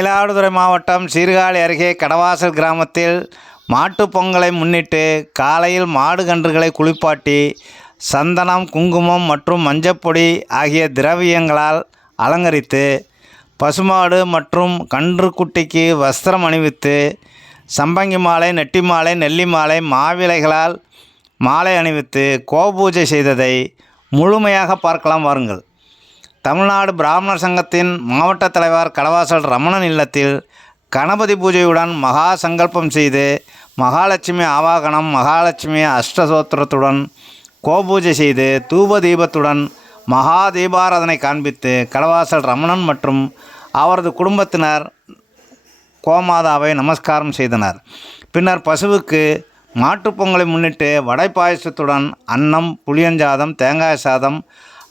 மயிலாடுதுறை மாவட்டம் சீர்காழி அருகே கடவாசல் கிராமத்தில் மாட்டுப் பொங்கலை முன்னிட்டு காலையில் மாடு கன்றுகளை குளிப்பாட்டி சந்தனம், குங்குமம் மற்றும் மஞ்சப்பொடி ஆகிய திரவியங்களால் அலங்கரித்து பசுமாடு மற்றும் கன்றுக்குட்டிக்கு வஸ்திரம் அணிவித்து சம்பங்கி மாலை, நெட்டி மாலை, நெல்லி மாலை, மாவிலைகளால் மாலை அணிவித்து கோபூஜை செய்ததை முழுமையாக பார்க்கலாம் வாருங்கள். தமிழ்நாடு பிராமணர் சங்கத்தின் மாவட்ட தலைவர் கடவாசல் ரமணன் இல்லத்தில் கணபதி பூஜையுடன் மகா சங்கல்பம் செய்து மகாலட்சுமி ஆவாகனம், மகாலட்சுமி அஷ்டசோத்திரத்துடன் கோபூஜை செய்து தூப தீபத்துடன் மகா தீபாராதனை காண்பித்து கடவாசல் ரமணன் மற்றும் அவரது குடும்பத்தினர் கோமாதாவை நமஸ்காரம் செய்தனர். பின்னர் பசுவுக்கு மாட்டுப்பொங்கலை முன்னிட்டு வடை பாயசத்துடன் அன்னம், புளியஞ்சாதம், தேங்காய் சாதம்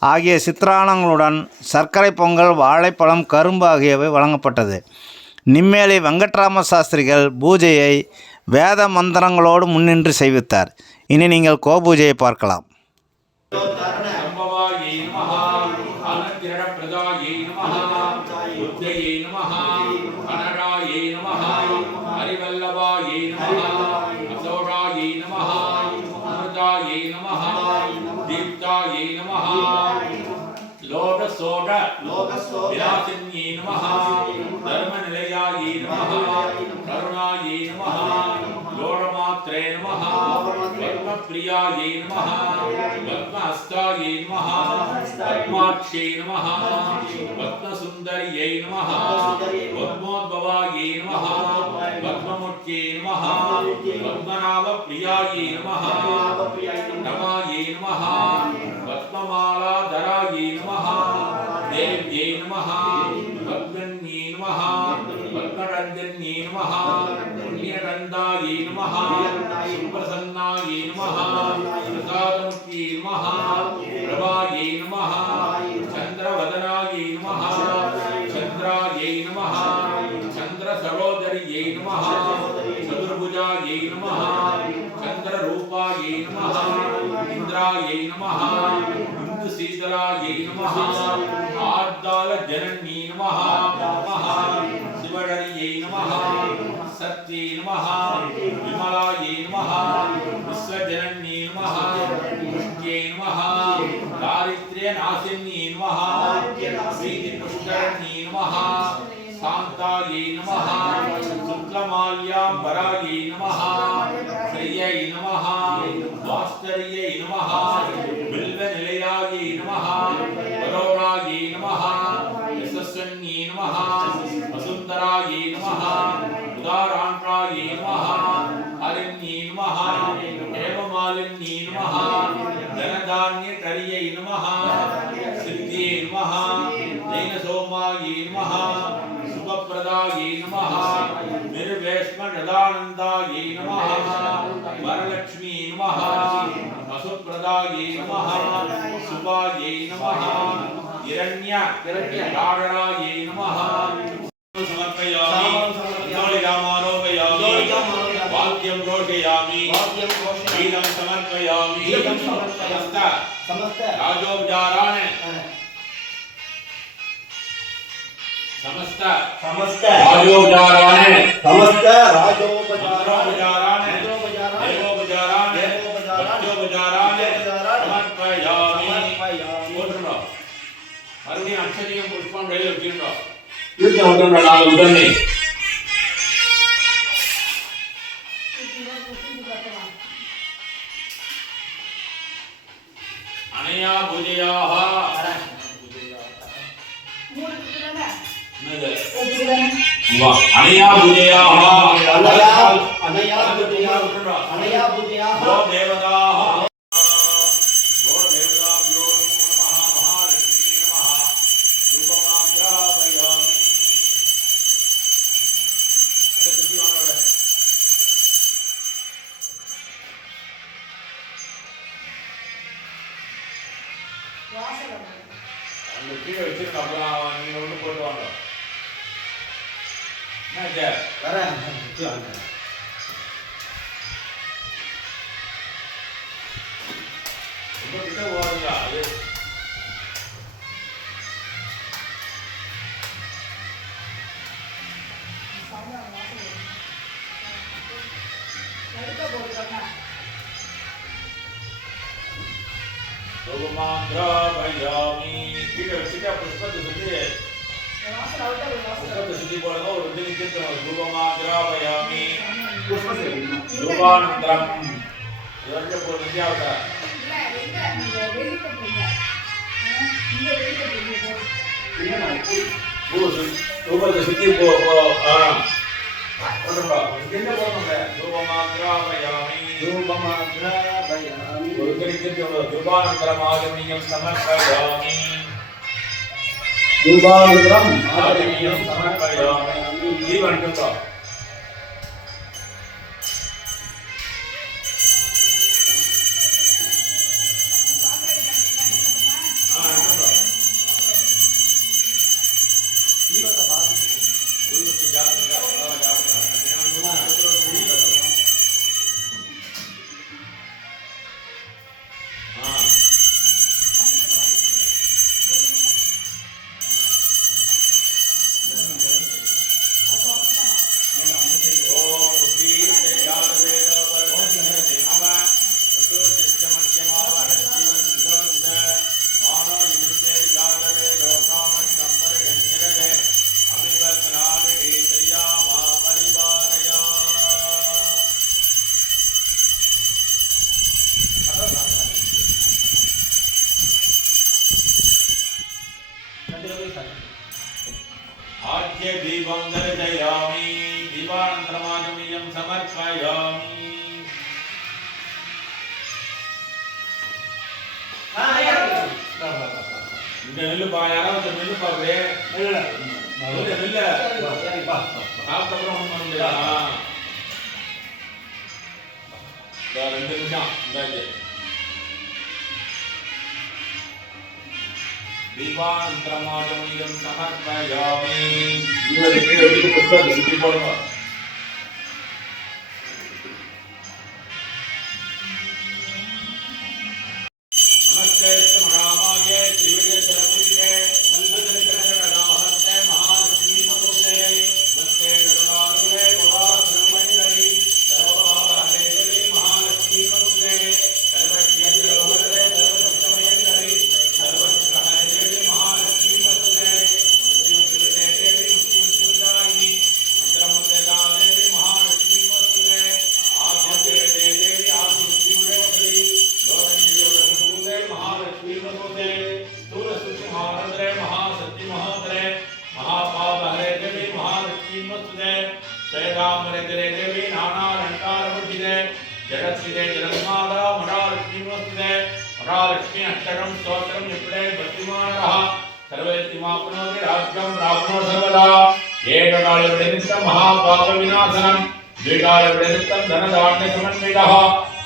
ஆகிய சித்திரானங்களுடன் சர்க்கரை பொங்கல், வாழைப்பழம், கரும்பு ஆகியவை வழங்கப்பட்டது. நிம்மேலி வெங்கட்ராம சாஸ்திரிகள் பூஜையை வேத மந்திரங்களோடு முன்னின்று செய்வித்தார். இனி நீங்கள் கோபூஜையை பார்க்கலாம். விலாசின்யே நமஹ, தர்மநிலையாயே நமஹ, கருணாயே நமஹ, லோகமாத்ரே நமஹ, பத்மப்ரியாயே நமஹ, பத்மஹஸ்தாயே நமஹ, பத்மாட்சே நமஹ, பத்மசுந்தரியே நமஹ, பத்மோத்பவாயே நமஹ, பத்மமுக்யே நமஹ, பத்மநாபப்ரியாயே நமஹ, நமாயே நமஹ, பத்மமாலாதராயே நமஹ, தேவ்யே நமஹ, பத்மன்யே நமஹ, பத்மரஞ்சன்யே நமஹ, புண்ணியகந்தாயே நமஹ, சுப்ரசன்னாயே நமஹ, பிரசாதமுக்யே நமஹ, பிரபாயே நமஹ, சந்திரவதனாயே நமஹ, சந்திராயே நமஹ, சந்திரசரோதரியே நமஹ, சதுர்புஜாயே நமஹ, சந்திரரூபாயே நமஹ, இந்திராயே நமஹ, சீதலாயே நமஹ, ஆர்தால ஜனன்யே நமஹ, சிவடரியே நமஹ, சத்யே நமஹ, விமலாயே நமஹ, விஸ்வஜனன்யே நமஹ, புஷ்யே நமஹ, தாரித்ர்ய நாசின்யே நமஹ, ஸ்ரீதி புஷ்கரண்யே நமஹ, சாந்தாயே நமஹ, சுக்லமால்யாம்பராயே நமஹ, ஸ்ரீயை நமஹ, வாஸ்தரியை நமஹ, பில்வநிலையாயே நமஹ, பரோராயே நமஹ, யசஸ்வன்யே நமஹ, வசுந்தராயே நமஹ, உதாராண்ராயே நமஹ, ஹரிண்யே நமஹ, ஹேமமாலின்யே நமஹ, தனதான்யகரியை நமஹ, சித்தியே நமஹ, ஜைனசோமாயே நமஹ, சுபப்ரதாயே நமஹ, நிர்வேஷ்மகதானந்தாயே நமஹ, வரலக்ஷ்மீ நமஹ, வசுப்ரதாயே நமஹ, சுபாயே நமஹ, இரண்யராடராயே நமஹ. சமர்ப்பயாமி, அந்தோளிராமாரோபயாமி, வாக்கியம் ரோஷயாமி, கீதம் சமர்ப்பயாமி, சமஸ்த ராஜோபச்சாரான समस्त राजोपचाराण देवोपचाराण समर्पयामि. போட்டுறோம். மறுபடியும் அக்ஷரியம் புஷ்பம் கையில் வச்சுக்கிறோம். இருக்க ஒன்றும் நாலு உடனே அனயா பூஜையாக அனயா பூஜையாக கோ தேவதாः அந்த கீழே வச்சிருக்க அப்புறம் நீங்க ஒன்று போட்டு வாங்க. என்ன வரேன் ரொம்ப கிட்ட போவாங்க. அது ரூபமாத்ராபயாமி. கீழே வச்சுட்டா புஷ்பத்தை சுத்தி புஷ்பத்தை சுத்தி போடுங்க. ஒரு ரெண்டு நிமிஷம் ரூபமாத்ராபயாமி. ரூபானந்தரம் இதற்கு போய் நித்யாவதா ரூபத்தை சுத்தி போ போடுறா. என்ன போடுங்க? ரூபமாத்ராபயாமி. ரூபமாத்ராபயாமி. ஒரு நிமிஷம் ரூபானந்தரம் ஆகமனியம் சமர்ப்பயாமி. ரூபானந்தரம் ஆகமனியம் சமர்ப்பயாமி. ஜீவன் கண்டா आद्य दीपं दर्शयामि. दीपानन्तरमागमनीयं समर्पयामि. இந்த நெல்லுப்பா யாராவது நெல்லுப்பா அப்படியே நெல்ல சாப்பிட்டப்புறம் ஒன்று பண்ண முடியாது. 2 நிமிஷம் இந்தாச்சு. दीपानन्तरमागमनीयं समर्पयामि. இவருக்கு கீழே புஷ்பத்தை சுத்தி போடுங்க. நமஸ்தே மகாமாயே திவ்யேஸ்வர பூஜிதே சந்தனகரகடாஹஸ்தே மகாலட்சுமி நமஸ்தே. நமஸ்தே கருணாருதே பவாஸ்ரமஞ்சரி சர்வபாவஹரே தேவி மகாலட்சுமி நமஸ்தே. சர்வஜ்ஞ சர்வசக்தமயங்கரி சர்வஸ்ரஹரே தேவி மகாலட்சுமி நமஸ்தே. முக்திமுக்திதே தேவி முக்திமுக்திதாயினி மந்திரமுக்தே தேவி மகாலட்சுமி நமஸ்தே. ஆத்மதே தேவி ஆத்மமுக்திமுக்தி யோகஞ்சயோகசூதே மகாலட்சுமி நமஸ்தே. स्थूलसूक्ष्म महारंद्रे महाशक्ति महोदरे महापापहरे देवी महालक्ष्मी नमस्ते. श्वेतांबरे देवी नानालंकारभूषिते जगत्स्थिते जगन्माता महालक्ष्मी नमस्ते. महालक्ष्मी अक्षरं स्तोत्रं निपुणे भक्तिमानः सर्वेत्तिमाप्नोति राज्यं प्राप्नोति सर्वदा. एककालविनिमित्तं महापापविनाशनं द्विकालविनिमित्तं धनधान्यसमन्वितः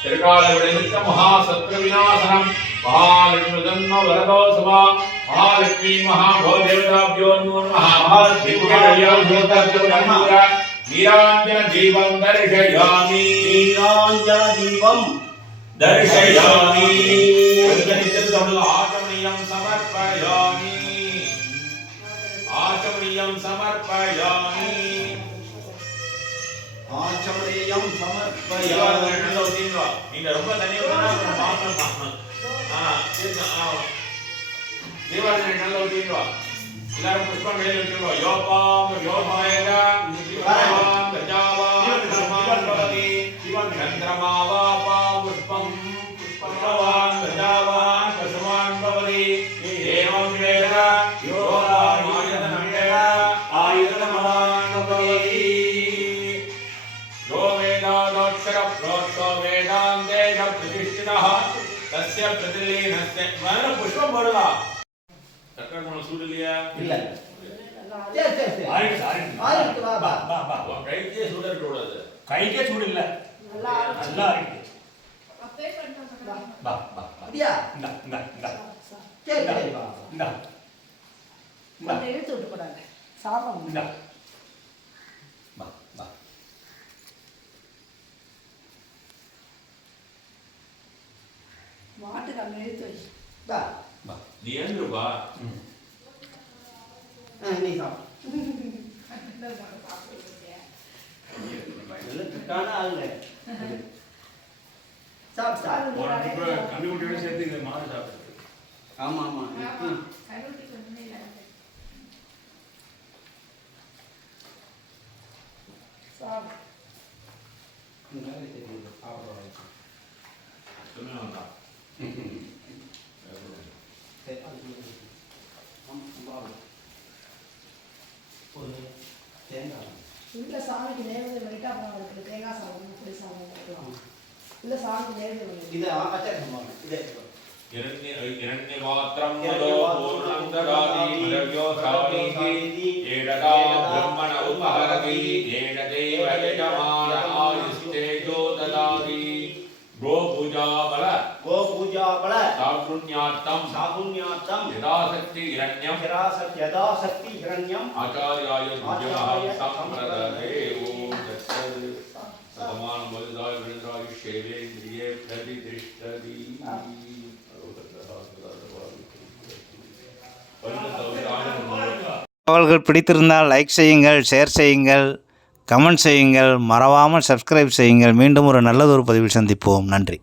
त्रिकालविनिमित्तं महाशत्रुविनाशनं महालक्ष्मीजन्म वरदो सभा. महालक्ष्मी महाभोदेवताभ्यो नमो नमः. महालक्ष्मी महादेवताभ्यो नमः. नीराञ्जन दीपं दर्शयामि. नीराञ्जन दीपं दर्शयामि. आचमनीयं समर्पयामि. आचमनीयं समर्पयामि. ஆச்சமணியம் சமர்ப்பயாமி. நீங்க ரொம்ப தனியா தீபாவளி நல்ல ஊத்திடுவா. எல்லாரும் புஷ்பம் கையில் வச்சுருவா. யோபாம் யோபாயக யோபாம் பிரஜாவாம் பிரமான் பவதி சந்திரமாவாபா புஷ்பம் புஷ்பவான் பிரஜாவான் பசுமான் பவதி. ஏவம் வேத யோபாம் ஆயுதனம் வேத ஆயுதனமான் பவதி. यो वेदादोक्षर प्रोक्तो वेदान्ते च प्रतिष्ठितः तस्य प्रतिलीनस्य मैंने पुष्पम बोला तक्कर मन सूड लिया இல்ல சரி ஆயிட்டு வா வா வா वो கைக்கே சூடர் கூடாது. கைக்கே சூடு இல்ல நல்லா இருக்கு. வா வா அப்படியா இந்த இந்த இந்த சரி சரி வா இந்த இந்த இழுத்து விட்டு போடாங்க சாப்பிடும். இந்த வா வா மாட்டுக்கு அங்கே இழுத்து வை. வா வா. நீ ஏந்துருப்பா. நீ சாப்பிடு. சாப்பிட்டு நல்ல கண்டுபிடியோட சேர்த்து இந்த மாடு சாப்பிட்டு ஆமா ஆமா கருவட்டி கொஞ்சமே இல்லாத சாப்பிடு. சொல்லுங்க வேண்டாம் இல்லை சாமிக்கு நேர்ந்து வெயிட்டா பழம் இருக்குது தேங்காய் சாதம் இப்படி சாதம் கொடுக்கலாம் இல்லை சாமிக்கு நேர்ந்து வந்து இது ஆச்சாரம் இதே हिरण्यमात्रं मदो पूर्णं ददाति मदव्यो सामीति एडगा ब्रह्मण उपहरति येन देव यजमान आयुस्तेजो ददाति गोपूजा बल सापुण्यार्थं यदाशक्ति हिरण्यम् आचार्याय पूज्यमहं सम्प्रदते ओम तत्सत् सतमानं वददाय विरन्द्रायुष्येवेन्द्रिये प्रतिष्ठति தகவல்கள் பிடித்திருந்தால் லைக் செய்யுங்கள், ஷேர் செய்யுங்கள், கமெண்ட் செய்யுங்கள், மறவாமல் சப்ஸ்கிரைப் செய்யுங்கள். மீண்டும் ஒரு நல்லதொரு பதிவில் சந்திப்போம். நன்றி.